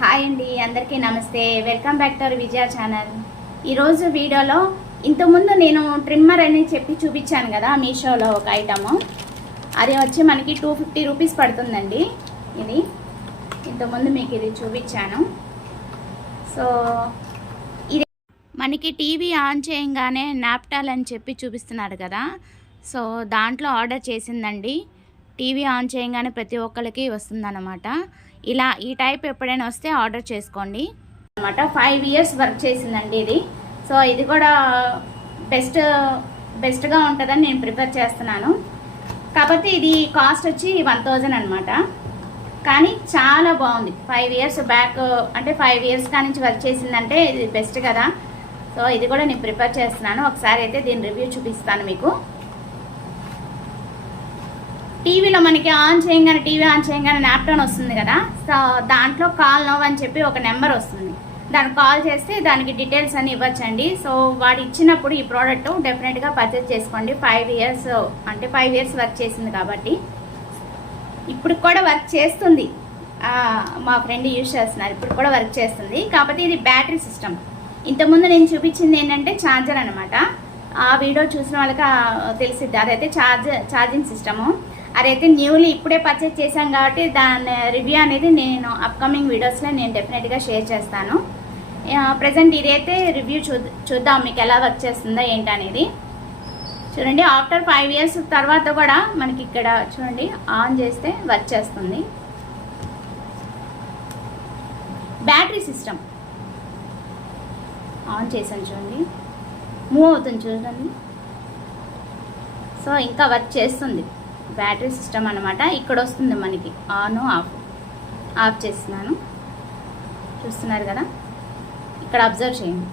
Hi అండి, అందరికీ నమస్తే. Welcome back to our Vijaya channel. ఈరోజు వీడియోలో ఇంతకుముందు నేను ట్రిమ్మర్ అని చెప్పి చూపించాను కదా మీషోలో ఒక ఐటము. అది వచ్చి మనకి 250 రూపీస్ పడుతుందండి. ఇది ఇంతకుముందు మీకు ఇది చూపించాను. సో ఇది మనకి టీవీ ఆన్ చేయగానే నాప్టాల్ అని చెప్పి చూపిస్తున్నారు కదా. సో దాంట్లో ఆర్డర్ చేసిందండి. టీవీ ఆన్ చేయగానే ప్రతి ఒక్కరికి వస్తుందన్నమాట. ఇలా ఈ టైప్ ఎప్పుడైనా వస్తే ఆర్డర్ చేసుకోండి అనమాట. 5 ఇయర్స్ వర్క్ చేసిందండి ఇది. సో ఇది కూడా బెస్ట్గా ఉంటుందని నేను ప్రిఫర్ చేస్తున్నాను. కాకపోతే ఇది కాస్ట్ వచ్చి 1000 అనమాట. కానీ చాలా బాగుంది. 5 ఇయర్స్ బ్యాక్ అంటే 5 ఇయర్స్ కానించి వర్క్ చేసిందంటే ఇది బెస్ట్ కదా. సో ఇది కూడా నేను ప్రిఫర్ చేస్తున్నాను. ఒకసారి అయితే దీని రివ్యూ చూపిస్తాను మీకు. టీవీలో మనకి టీవీ ఆన్ చేయగానే నాప్టాన్ వస్తుంది కదా. సో దాంట్లో కాల్ నో అని చెప్పి ఒక నెంబర్ వస్తుంది. దానికి కాల్ చేస్తే దానికి డీటెయిల్స్ అన్ని ఇవ్వచ్చండి. సో వాడు ఇచ్చినప్పుడు ఈ ప్రోడక్ట్ డెఫినెట్గా పర్చేస్ చేసుకోండి. 5 ఇయర్స్ అంటే 5 ఇయర్స్ వర్క్ చేసింది కాబట్టి ఇప్పుడు కూడా వర్క్ చేస్తుంది. మా ఫ్రెండ్ యూజ్ చేస్తున్నారు, ఇప్పుడు కూడా వర్క్ చేస్తుంది. కాకపోతే ఇది బ్యాటరీ సిస్టమ్. ఇంతకుముందు నేను చూపించింది ఏంటంటే ఛార్జర్ అనమాట. ఆ వీడియో చూసిన వాళ్ళకి తెలిసిద్ది. అదైతే ఛార్జింగ్ సిస్టము. అదైతే న్యూలీ ఇప్పుడే పర్చేస్ చేశాం కాబట్టి దాని రివ్యూ అనేది నేను అప్కమింగ్ వీడియోస్లో నేను డెఫినెట్గా షేర్ చేస్తాను. ప్రజెంట్ ఇదైతే రివ్యూ చూద్దాం మీకు ఎలా వర్క్ చేస్తుందో ఏంటనేది. చూడండి, ఆఫ్టర్ 5 ఇయర్స్ తర్వాత కూడా మనకి ఇక్కడ చూడండి ఆన్ చేస్తే వర్క్ చేస్తుంది. బ్యాటరీ సిస్టమ్ ఆన్ చేసాను చూడండి, మూవ్ అవుతుంది చూడండి. సో ఇంకా వర్క్ చేస్తుంది. బ్యాటరీ సిస్టమ్ అనమాట. ఇక్కడ వస్తుంది మనకి ఆన్ ఆఫ్ చేస్తున్నాను, చూస్తున్నారు కదా. ఇక్కడ అబ్జర్వ్ చేయండి,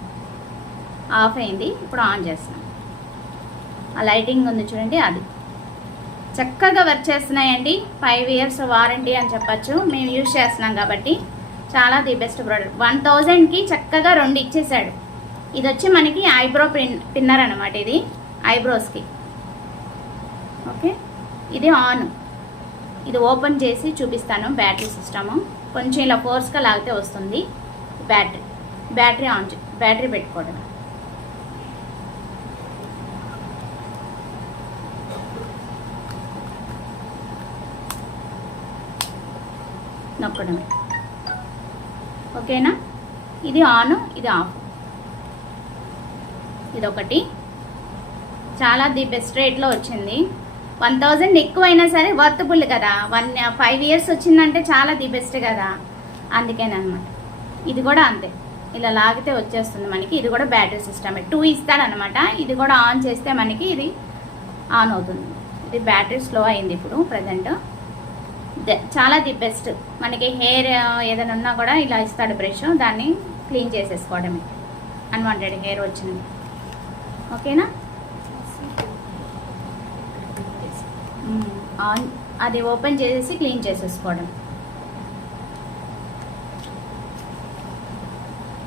ఆఫ్ అయింది. ఇప్పుడు ఆన్ చేస్తున్నాను. ఆ లైటింగ్ ఉంది చూడండి, అది చక్కగా వర్క్ చేస్తున్నాయండి. 5 ఇయర్స్ వారంటీ అని చెప్పచ్చు. మేము యూజ్ చేస్తున్నాం కాబట్టి చాలా ది బెస్ట్ ప్రోడక్ట్. 1000కి చక్కగా 2 ఇచ్చేసాడు. ఇది వచ్చి మనకి ఐబ్రో పిన్నర్ అనమాట. ఇది ఐబ్రోస్కి. ఓకే, ఇది ఆన్. ఇది ఓపెన్ చేసి చూపిస్తాను. బ్యాటరీ సిస్టము కొంచెం ఇలా ఫోర్స్గా లాగితే వస్తుంది. బ్యాటరీ ఆన్ బ్యాటరీ పెట్టుకోవడం. నొక్కడమే. ఓకేనా. ఇది ఆన్, ఇది ఆఫ్. ఇదొకటి చాలా ది బెస్ట్ రేట్లో వచ్చింది. 1000 ఎక్కువైనా సరే వర్తబుల్ కదా. 5 ఇయర్స్ వచ్చిందంటే చాలా ది బెస్ట్ కదా, అందుకేనమాట. ఇది కూడా అంతే, ఇలా లాగితే వచ్చేస్తుంది మనకి. ఇది కూడా బ్యాటరీ సిస్టమే. 2 ఇస్తాడనమాట. ఇది కూడా ఆన్ చేస్తే మనకి ఇది ఆన్ అవుతుంది. ఇది బ్యాటరీ స్లో అయింది ఇప్పుడు ప్రజెంట్. చాలా ది బెస్ట్. మనకి హెయిర్ ఏదైనా ఉన్నా కూడా ఇలా ఇస్తాడు బ్రష్, దాన్ని క్లీన్ చేసేసుకోవడమే. అన్వాంటెడ్ హెయిర్ వచ్చింది. ఓకేనా. ఆన్ అది ఓపెన్ చేసేసి క్లీన్ చేసేసుకోవడం.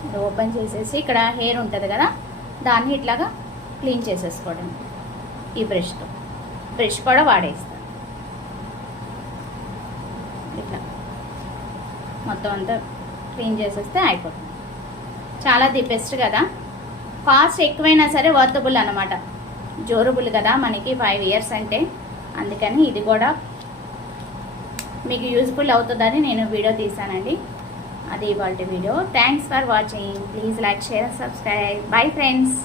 ఇది ఓపెన్ చేసేసి ఇక్కడ హెయిర్ ఉంటుంది కదా, దాన్ని ఇట్లాగా క్లీన్ చేసేసుకోవడం ఈ బ్రష్తో. బ్రష్ కూడా వాడేస్తాను. ఇట్లా మొత్తం అంతా క్లీన్ చేసేస్తే అయిపోతుంది. చాలా ది బెస్ట్ కదా. కాస్ట్ ఎక్కువైనా సరే వర్తబుల్ అనమాట. జోరబుల్ కదా మనకి 5 ఇయర్స్ అంటే. అందుకని ఇది కూడా మీకు యూజ్ఫుల్ అవుతుందని నేను వీడియో తీసానండి. అది ఇవాల్టి video. Thanks for watching. Please like, share, subscribe. Bye friends.